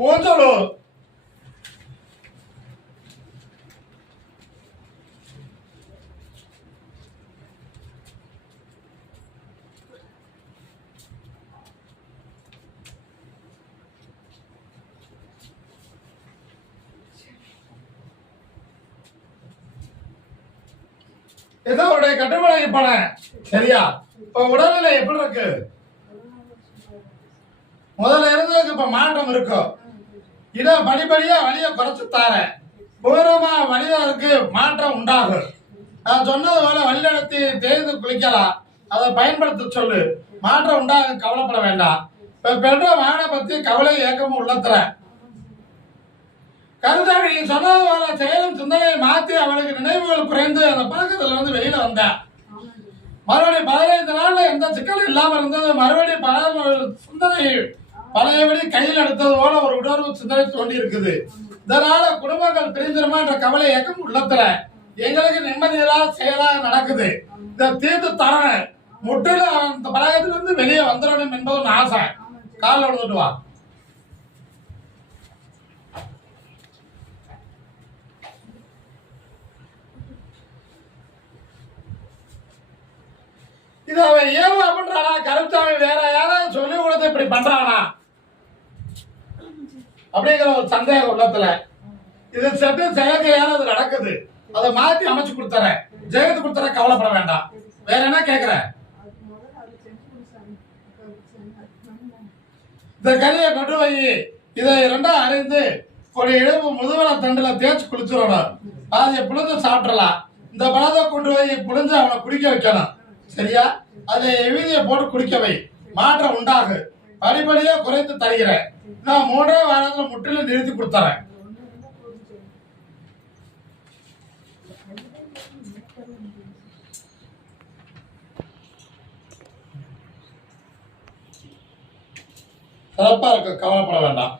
ஊஞ்சலு இதான் உடைய கட்டுமலை பணம் சரியா? உடல்நிலை எப்படி இருக்கு? முதல்ல இப்ப மாற்றம் இருக்கும் இத படிப்படியா வழிய குறைச்சு தார பூரமா வலிதற்கு மாற்றம் உண்டாகும். நான் சொன்னது போல வழிநடத்தி தேர்ந்து குளிக்கலாம். அதை பயன்படுத்த சொல்லு. மாற்றம் உண்டாகும் கவலைப்பட வேண்டாம். இப்ப பெற்ற மகனை பத்தி கவலை ஏக்கமும் உள்ளத்துற. கருதாவி நீ சொன்னது போல செயலும் சிந்தனையை மாத்தி அவளுக்கு நினைவுகள் குறைந்து அந்த பழக்கத்துல இருந்து வெளியில வந்தேன் மறுபடியும் பதினைந்து நாள்ல எந்த சிக்கலும் இல்லாம இருந்தது? மறுபடியும் பல சிந்தனை பழையபடி கையில் எடுத்தது போல ஒரு உணர்வு சிந்தனை தோண்டி இருக்குது இதனால குடும்பங்கள் பிரிஞ்சிருமா என்ற கவலை இயக்கம் உள்ளத்துல எங்களுக்கு நிம்மதியெல்லாம் செயலாக நடக்குது. இதை தீர்த்து தரணும் முற்றிலும் அந்த பழகத்திலிருந்து வெளியே வந்துடணும் என்பது ஒரு ஆசை. காலில் விழுந்துட்டு வா. இது அவன் ஏவா பண்றானா? கருத்தாமி வேற யாராவது சொல்லி கொடுத்து இப்படி பண்றானா? அப்படிங்கிற ஒரு சந்தேகம் உள்ளத்துல. இது சட்டு செயற்கையால அது நடக்குது. அதை மாத்தி அமைச்சு கொடுத்தற ஜெயத்து கொடுத்தற கவலைப்பட வேண்டாம். வேற என்ன கேக்குற? இந்த கரியை கொண்டு போய் இதை ரெண்டா அறிந்து ஒரு இடுப்பு முதுவல தண்டுல தேய்ச்சி குளிச்சிடணும். அதை புளிஞ்சு சாப்பிடலாம். இந்த பழத்தை கொண்டு போய் புளிஞ்சு அவனை குடிக்க வைக்கணும். சரியா? அதை எழுதிய போட்டு குடிக்க வை. மாற்றம் உண்டாகு. படிப்படியா குறைத்து தருகிறேன். நான் மூன்றே வாரத்துல முற்றிலும் நிறுத்தி கொடுத்துறேன். சிறப்பா இருக்கு கவலைப்பட வேண்டாம்.